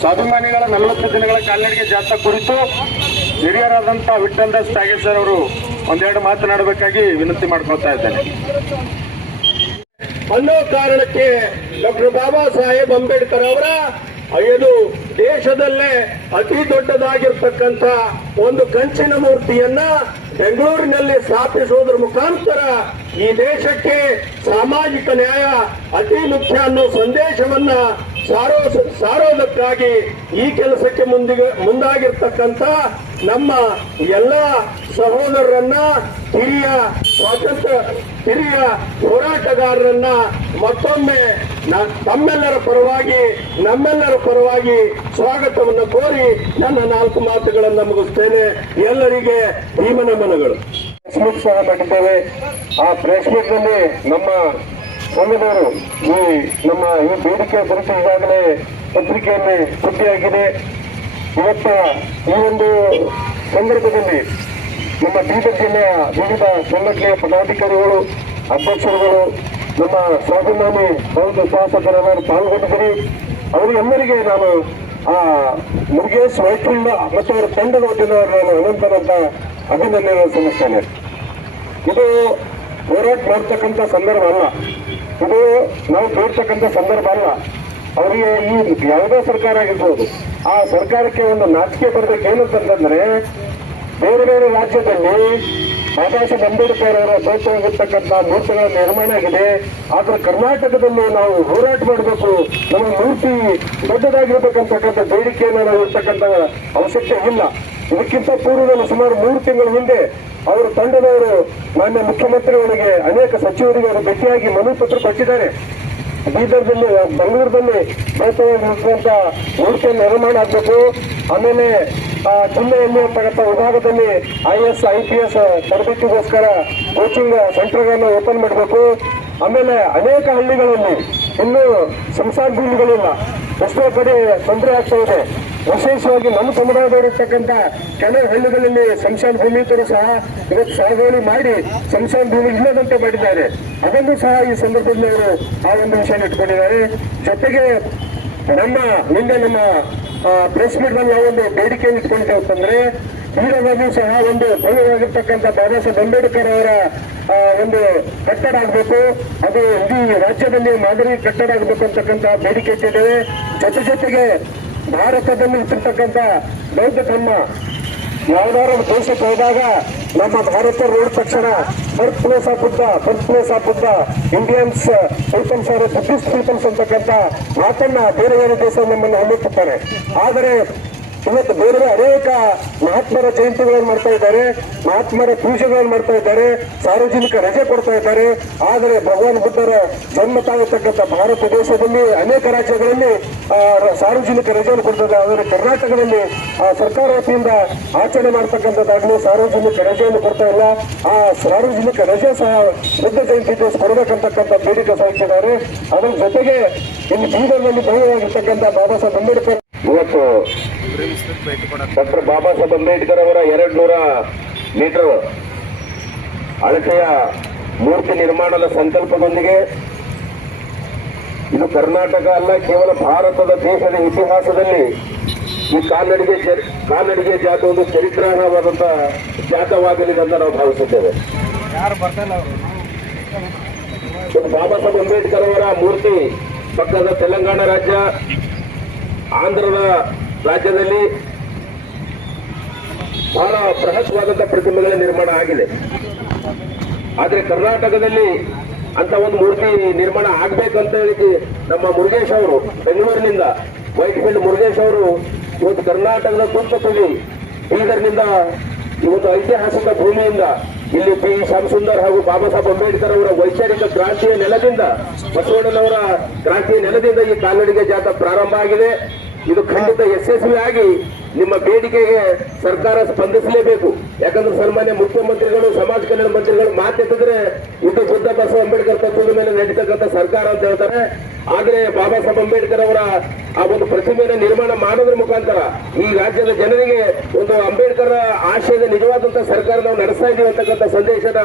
ಸ್ವಾಭಿಮಾನಿಗಳ ನಲವತ್ತು ದಿನಗಳ ಕಾಲ್ನಡಿಗೆ ಜಾಥಾ ಕುರಿತು ಹಿರಿಯರಾದಂತ ವಿಠಲ್ ದಾಸ್ ಟಾಗೇರ್ ಸರ್ ಅವರು ಒಂದೆರಡು ಮಾತನಾಡಬೇಕಾಗಿ ವಿನಂತಿ ಮಾಡ್ಕೊಳ್ತಾ ಇದ್ದೇನೆ. ಅನ್ನೋ ಕಾರಣಕ್ಕೆ ಡಾಕ್ಟರ್ ಬಾಬಾ ಸಾಹೇಬ್ ಅಂಬೇಡ್ಕರ್ ಅವರ ಇದು ದೇಶದಲ್ಲೇ ಅತಿ ದೊಡ್ಡದಾಗಿರ್ತಕ್ಕಂಥ ಒಂದು ಕಂಚಿನ ಮೂರ್ತಿಯನ್ನ ಬೆಂಗಳೂರಿನಲ್ಲಿ ಸ್ಥಾಪಿಸುವುದರ ಮುಖಾಂತರ ಈ ದೇಶಕ್ಕೆ ಸಾಮಾಜಿಕ ನ್ಯಾಯ ಅತಿ ಮುಖ್ಯ ಅನ್ನೋ ಸಂದೇಶವನ್ನ ಸಾರೋ, ಸಾರೋದಕ್ಕಾಗಿ ಈ ಕೆಲಸಕ್ಕೆ ಮುಂದಿಗೆ, ಮುಂದಾಗಿರ್ತಕ್ಕಂಥ ನಮ್ಮ ಎಲ್ಲ ಸಹೋದರರನ್ನ, ಹಿರಿಯ ಸ್ವಾತಂತ್ರ್ಯ, ಹಿರಿಯ ಹೋರಾಟಗಾರರನ್ನ ಮತ್ತೊಮ್ಮೆ ತಮ್ಮೆಲ್ಲರ ಪರವಾಗಿ, ನಮ್ಮೆಲ್ಲರ ಪರವಾಗಿ ಸ್ವಾಗತವನ್ನು ಕೋರಿ ನನ್ನ ನಾಲ್ಕು ಮಾತುಗಳನ್ನು ಮುಗಿಸ್ತೇನೆ. ಎಲ್ಲರಿಗೆ ಭೀಮನಮನಗಳು ಪ್ರೆಸ್ ಸಹ ಆ ಪ್ರೆಸ್ ಮೀಟ್ನಲ್ಲಿ ನಮ್ಮ ಸಂಘದವರು ಈ ನಮ್ಮ ಈ ಬೇಡಿಕೆ ಕುರಿತು ಈಗಾಗಲೇ ಪತ್ರಿಕೆಯಲ್ಲಿ ಸುದ್ದಿಯಾಗಿದೆ. ಇವತ್ತ ಈ ಒಂದು ಸಂದರ್ಭದಲ್ಲಿ ನಮ್ಮ ಬೀದರ್ ಜಿಲ್ಲೆಯ ವಿವಿಧ ಸಂಘಟನೆಯ ಪದಾಧಿಕಾರಿಗಳು, ಅಧ್ಯಕ್ಷರುಗಳು ನಮ್ಮ ಸ್ವಾಭಿಮಾನಿ ಬೌದ್ಧ ಶಾಸಕರೆಲ್ಲರೂ ಪಾಲ್ಗೊಂಡಿದ್ದರು ಅವರಿಗೆಲ್ಲರಿಗೆ ನಾನು ಆ ಮುರುಗೇಶ್ ವೈಕುಂಡ ಮತ್ತು ಅವರ ತಂಡದ ವತಿಯಿಂದ ನಾನು ಅನಂತರಂತ ಅಭಿನಂದನೆ ಸಲ್ಲಿಸ್ತೇನೆ. ಇದು ಹೋರಾಟ ಮಾಡ್ತಕ್ಕಂಥ ಸಂದರ್ಭ ಅಲ್ಲ. ಇದು ನಾವು ಕೇಳ್ತಕ್ಕಂಥ ಸಂದರ್ಭ ಅಲ್ಲ. ಅವರಿಗೆ ಈ ಯಾವುದೇ ಸರ್ಕಾರ ಆಗಿರ್ಬೋದು, ಆ ಸರ್ಕಾರಕ್ಕೆ ಒಂದು ನಾಚಿಕೆ ಬರಬೇಕೇನು ಅಂತಂದ್ರೆ ಬೇರೆ ಬೇರೆ ರಾಜ್ಯದಲ್ಲಿ ಬಾಬಾ ಸಾಹೇಬ್ ಅಂಬೇಡ್ಕರ್ ಅವರ ದೋಷವಾಗಿರ್ತಕ್ಕಂಥ ಮೂರ್ತಿಗಳ ನಿರ್ಮಾಣ ಆಗಿದೆ. ಆದ್ರೆ ಕರ್ನಾಟಕದಲ್ಲಿ ನಾವು ಹೋರಾಟ ಮಾಡಬೇಕು. ನಮ್ಮ ಮೂರ್ತಿ ದೊಡ್ಡದಾಗಿರ್ಬೇಕಂತಕ್ಕಂಥ ಬೇಡಿಕೆಯನ್ನು ನಾವು ಇರ್ತಕ್ಕಂಥ ಅವಶ್ಯಕತೆ ಇಲ್ಲ. ಇದಕ್ಕಿಂತ ಪೂರ್ವದಲ್ಲಿ ಸುಮಾರು ಮೂರು ತಿಂಗಳ ಹಿಂದೆ ಅವರ ತಂಡದವರು ಮಾನ್ಯ ಮುಖ್ಯಮಂತ್ರಿಗಳಿಗೆ ಅನೇಕ ಸಚಿವರಿಗೆ ಅವರು ಭೇಟಿಯಾಗಿ ಮನವಿ ಪತ್ರ ಕೊಟ್ಟಿದ್ದಾರೆ. ಬೀದರ್ದಲ್ಲಿ, ಬೆಂಗಳೂರಿನಲ್ಲಿ ಬೃಹತ್ತವಾಗಿರುವಂತ ಮೂರ್ತಿಯನ್ನು ನಿರ್ಮಾಣ ಆಗಬೇಕು. ಆಮೇಲೆ ಜಿಲ್ಲೆಯಲ್ಲಿ ಅಂತಕ್ಕಂಥ ವಿಭಾಗದಲ್ಲಿ I S I P S ತರಬೇತಿಗೋಸ್ಕರ coaching ಸೆಂಟರ್ಗಳನ್ನು ಓಪನ್ ಮಾಡಬೇಕು. ಆಮೇಲೆ ಅನೇಕ ಹಳ್ಳಿಗಳಲ್ಲಿ ಇನ್ನೂ ಸಂಸಾರ ಭೂಮಿಗಳಿಲ್ಲ ಎಷ್ಟೋ ಕಡೆ ತೊಂದರೆ ಆಗ್ತಾ ಇದೆ. ವಿಶೇಷವಾಗಿ ನಮ್ಮ ಸಮುದಾಯದವರಿರ್ತಕ್ಕಂಥ ಕೆಲವು ಹಳ್ಳಿಗಳಲ್ಲಿ ಸಂಸಾರ ಭೂಮಿ ಇದ್ದರೂ ಸಹ ಇವತ್ತು ಸಾಗುವಳಿ ಮಾಡಿ ಸಂಸಾರ ಭೂಮಿ ಇಲ್ಲದಂತೆ ಮಾಡಿದ್ದಾರೆ. ಅದನ್ನು ಸಹ ಈ ಸಂದರ್ಭದಲ್ಲಿ ಅವರು ಆ ಒಂದು ವಿಷಯ ಇಟ್ಕೊಂಡಿದ್ದಾರೆ ಜೊತೆಗೆ ನಮ್ಮ, ನಿನ್ನೆ ನಮ್ಮ ಪ್ರೆಸ್ ಮೀಟ್ನಲ್ಲಿ ನಾವೊಂದು ಬೇಡಿಕೆ ಇಟ್ಕೊಂಡಿದ್ದೇವೆ ಅಂತಂದ್ರೆ ಈಗಾಗಲೂ ಸಹ ಒಂದು ಭವ್ಯವಾಗಿರ್ತಕ್ಕಂಥ ಬಾಬಾ ಸಾಹೇಬ್ ಅಂಬೇಡ್ಕರ್ ಅವರ ಒಂದು ಕಟ್ಟಡ ಆಗಬೇಕು. ಅದು ಇಡೀ ರಾಜ್ಯದಲ್ಲಿ ಮಾದರಿ ಕಟ್ಟಡ ಆಗಬೇಕು ಅಂತಕ್ಕಂಥ ಬೇಡಿಕೆ ಇಟ್ಟಿದ್ದೇವೆ. ಜೊತೆ ಜೊತೆಗೆ ಭಾರತದಲ್ಲಿ ಇಟ್ಟಿರ್ತಕ್ಕಂಥ ಬೌದ್ಧ ಧರ್ಮ, ಯಾವ್ದಾದ್ರು ದೇಶಕ್ಕೆ ಹೋದಾಗ ನಮ್ಮ ಭಾರತ ನೋಡಿದ ತಕ್ಷಣ birth place of Buddha birth place of Buddha Indians peoples ಅವರು ಬುದ್ಧಿಸ್ಟ್ ಪೀಪಲ್ಸ್ ಅಂತಕ್ಕಂಥ ಮಾತನ್ನ ಬೇರೆ ಬೇರೆ ದೇಶ ನಮ್ಮನ್ನು ಹೊಂದುತ್ತಾರೆ ಆದರೆ ಇವತ್ತು ಬೇರೆ ಬೇರೆ ಅನೇಕ ಮಹಾತ್ಮರ ಜಯಂತಿಗಳನ್ನು ಮಾಡ್ತಾ ಇದ್ದಾರೆ, ಮಹಾತ್ಮರ ಪೂಜೆಗಳನ್ನು ಮಾಡ್ತಾ ಇದ್ದಾರೆ, ಸಾರ್ವಜನಿಕ ರಜೆ ಕೊಡ್ತಾ ಇದ್ದಾರೆ. ಆದರೆ ಭಗವಾನ್ ಬುದ್ಧರ ಜನ್ಮ ತಾಗಿರ್ತಕ್ಕಂಥ ಭಾರತ ದೇಶದಲ್ಲಿ ಅನೇಕ ರಾಜ್ಯಗಳಲ್ಲಿ ಸಾರ್ವಜನಿಕ ರಜೆಯನ್ನು ಕೊಡ್ತಾರೆ ಆದರೆ ಕರ್ನಾಟಕದಲ್ಲಿ ಸರ್ಕಾರ ವತಿಯಿಂದ ಆಚರಣೆ ಮಾಡ್ತಕ್ಕಂಥದ್ದಾಗಲಿ ಸಾರ್ವಜನಿಕ ರಜೆಯನ್ನು ಕೊಡ್ತಾ ಇಲ್ಲ. ಆ ಸಾರ್ವಜನಿಕ ರಜೆ ಸಹ ಬುದ್ಧ ಜಯಂತಿ ದಿವಸ ಕೊಡಬೇಕಂತಕ್ಕಂಥ ಬೇಡಿಕೆ ಸಲ್ಲಿಸಿದ್ದಾರೆ ಅದರ ಜೊತೆಗೆ ಇಲ್ಲಿ ಬೀದರ್ನಲ್ಲಿ ಭವ್ಯವಾಗಿರ್ತಕ್ಕಂಥ ಬಾಬಾ ಸಾಹೇಬ್ ಅಂಬೇಡ್ಕರ್ ಇವತ್ತು ಡಾಕ್ಟರ್ ಬಾಬಾ ಸಾಹೇಬ್ ಅಂಬೇಡ್ಕರ್ ಅವರ ಎರಡ್ ನೂರ ಮೀಟರ್ ಅಳತೆಯ ಮೂರ್ತಿ ನಿರ್ಮಾಣದ ಸಂಕಲ್ಪದೊಂದಿಗೆ ಇದು ಕರ್ನಾಟಕ ಅಲ್ಲ ಕೇವಲ ಭಾರತದ ದೇಶದ ಇತಿಹಾಸದಲ್ಲಿ ಈ ಕಾಲ್ನಡಿಗೆ ಕಾಲ್ನಡಿಗೆ ಜಾತ ಒಂದು ಚರಿತ್ರಾರ್ಹವಾದಂತಹ ಜಾತವಾಗಲಿದೆ ಅಂತ ನಾವು ಭಾವಿಸುತ್ತೇವೆ. ಬಾಬಾ ಸಾಹೇಬ್ ಅಂಬೇಡ್ಕರ್ ಅವರ ಮೂರ್ತಿ ಪಕ್ಕದ ತೆಲಂಗಾಣ ರಾಜ್ಯ ಆಂಧ್ರದ ರಾಜ್ಯದಲ್ಲಿ ಬಹಳ ಬೃಹತ್ವಾದಂಥ ಪ್ರತಿಮೆಗಳ ನಿರ್ಮಾಣ ಆಗಿದೆ. ಆದರೆ ಕರ್ನಾಟಕದಲ್ಲಿ ಅಂತ ಒಂದು ಮೂರ್ತಿ ನಿರ್ಮಾಣ ಆಗ್ಬೇಕಂತ ಹೇಳಿ ನಮ್ಮ ಮುರುಗೇಶ್ ಅವರು, ಬೆಂಗಳೂರಿನಿಂದ ವೈಟ್ ಫೀಲ್ಡ್ ಮುರುಗೇಶ್ ಅವರು ಇವತ್ತು ಕರ್ನಾಟಕದ ತುತ್ತ ತುಳಿ, ಬೀದರ್ನಿಂದ ಇವತ್ತು ಐತಿಹಾಸಿಕ ಭೂಮಿಯಿಂದ ಇಲ್ಲಿ ಪಿ ಶ್ಯಾಮಸುಂದರ್ ಹಾಗೂ ಬಾಬಾ ಸಾಹೇಬ್ ಅಂಬೇಡ್ಕರ್ ಅವರ ವೈಚಾರಿಕ ಕ್ರಾಂತಿಯ ನೆಲದಿಂದ ಬಸವಣ್ಣನವರ ಕ್ರಾಂತಿಯ ನೆಲದಿಂದ ಈ ಕಾಲ್ನಡಿಗೆ ಜಾಥಾ ಪ್ರಾರಂಭ ಆಗಿದೆ. ಇದು ಖಂಡಿತ ಯಶಸ್ವಿ ಆಗಿ ನಿಮ್ಮ ಬೇಡಿಕೆಗೆ ಸರ್ಕಾರ ಸ್ಪಂದಿಸಲೇಬೇಕು. ಯಾಕಂದ್ರೆ ಸನ್ಮಾನ್ಯ ಮುಖ್ಯಮಂತ್ರಿಗಳು, ಸಮಾಜ ಕಲ್ಯಾಣ ಮಂತ್ರಿಗಳು ಮಾತೆತ್ತಿದ್ರೆ ಇದು ಬುದ್ಧ ಬಸವ ಅಂಬೇಡ್ಕರ್ ತತ್ವದ ಮೇಲೆ ನಡೀತಕ್ಕಂಥ ಸರ್ಕಾರ ಅಂತ ಹೇಳ್ತಾರೆ. ಆದ್ರೆ ಬಾಬಾ ಸಾಹೇಬ್ ಅಂಬೇಡ್ಕರ್ ಅವರ ಆ ಒಂದು ಪ್ರತಿಮೆಯನ್ನು ನಿರ್ಮಾಣ ಮಾಡೋದ್ರ ಮುಖಾಂತರ ಈ ರಾಜ್ಯದ ಜನರಿಗೆ ಒಂದು ಅಂಬೇಡ್ಕರ್ ಆಶಯದ ನಿಜವಾದಂತ ಸರ್ಕಾರ ನಾವು ನಡೆಸ್ತಾ ಇದೀವಿ ಅಂತಕ್ಕಂಥ ಸಂದೇಶನ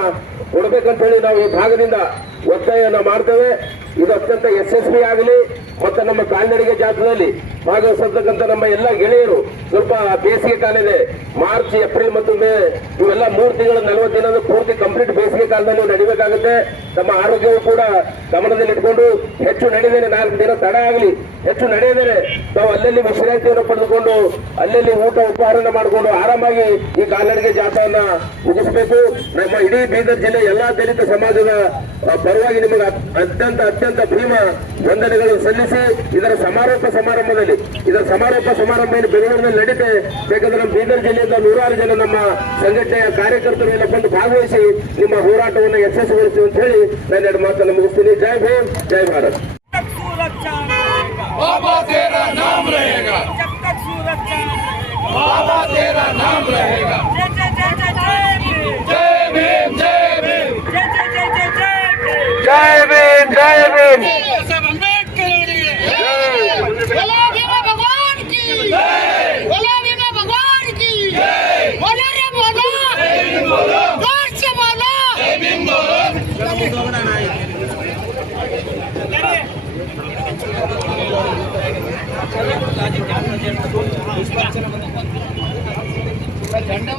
ಕೊಡ್ಬೇಕಂತ ಹೇಳಿ ನಾವು ಈ ಭಾಗದಿಂದ ಒತ್ತಾಯವನ್ನು ಮಾಡ್ತೇವೆ. ಇದು ಅತ್ಯಂತ ಯಶಸ್ವಿ ಆಗಲಿ ಮತ್ತೆ ನಮ್ಮ ಕಾಲ್ನಡಿಗೆ ಜಾತ್ರೆಯಲ್ಲಿ ಭಾಗವಹಿಸತಕ್ಕಂಥ ನಮ್ಮ ಎಲ್ಲ ಗೆಳೆಯರು ಸ್ವಲ್ಪ ಬೇಸಿಗೆ ಕಾಲ ಇದೆ. ಮಾರ್ಚ್, ಏಪ್ರಿಲ್ ಮತ್ತು ಮೇ, ಇವೆಲ್ಲ ಮೂರು ತಿಂಗಳು ನಲವತ್ತು ದಿನದ ಪೂರ್ತಿ ಕಂಪ್ಲೀಟ್ ಬೇಸಿಗೆ ಕಾಲದಲ್ಲಿ ನಡಿಬೇಕಾಗುತ್ತೆ. ನಮ್ಮ ಆರೋಗ್ಯವು ಕೂಡ ಗಮನದಲ್ಲಿ ಇಟ್ಕೊಂಡು ಹೆಚ್ಚು ನಡೆದೇನೆ ನಾಲ್ಕು ದಿನ ತಡ ಆಗಲಿ. ಹೆಚ್ಚು ನಡೆಯದರೆ ನಾವು ಅಲ್ಲಲ್ಲಿ ವಿಶ್ರಾಂತಿಯನ್ನು ಪಡೆದುಕೊಂಡು ಅಲ್ಲಲ್ಲಿ ಊಟ ಉಪಹಾರನ ಮಾಡಿಕೊಂಡು ಆರಾಮಾಗಿ ಈ ಕಾಲ್ನಡಿಗೆ ಜಾಥಾವನ್ನ ಮುಗಿಸಬೇಕು. ನಮ್ಮ ಇಡೀ ಬೀದರ್ ಜಿಲ್ಲೆ ಎಲ್ಲಾ ದಲಿತ ಸಮಾಜದ ಪರವಾಗಿ ನಿಮಗೆ ಅತ್ಯಂತ ಅತ್ಯಂತ ಭೀಮ ವಂದನೆಗಳನ್ನು ಸಲ್ಲಿಸಿ ಇದರ ಸಮಾರೋಪ ಸಮಾರಂಭದಲ್ಲಿ, ಇದರ ಸಮಾರೋಪ ಸಮಾರಂಭ ಏನು ಬೆಂಗಳೂರಿನಲ್ಲಿ ನಡೀತೆ. ಬೇಕಾದ್ರೆ ನಮ್ಮ ಬೀದರ್ ಜಿಲ್ಲೆಯಿಂದ ನೂರಾರು ಜನ ನಮ್ಮ ಸಂಘಟನೆಯ ಕಾರ್ಯಕರ್ತರು ಎಲ್ಲ ಬಂದು ಭಾಗವಹಿಸಿ ನಿಮ್ಮ ಹೋರಾಟವನ್ನು ಯಶಸ್ವಿಗೊಳಿಸಿ ಅಂತ ಹೇಳಿ ನಾನು ಎರಡು ಮಾತನ್ನು ಮುಗಿಸ್ತೀನಿ. ಜೈ ಭೀಮ್, ಜೈ ಭಾರತ್. बाबा तेरा नाम रहेगा जय भीम जय भीम जय भीम जय भीम बोलो बोलो ಚೆನ್ನಾಗಿ ಇರಲಿಕ್ಕೆ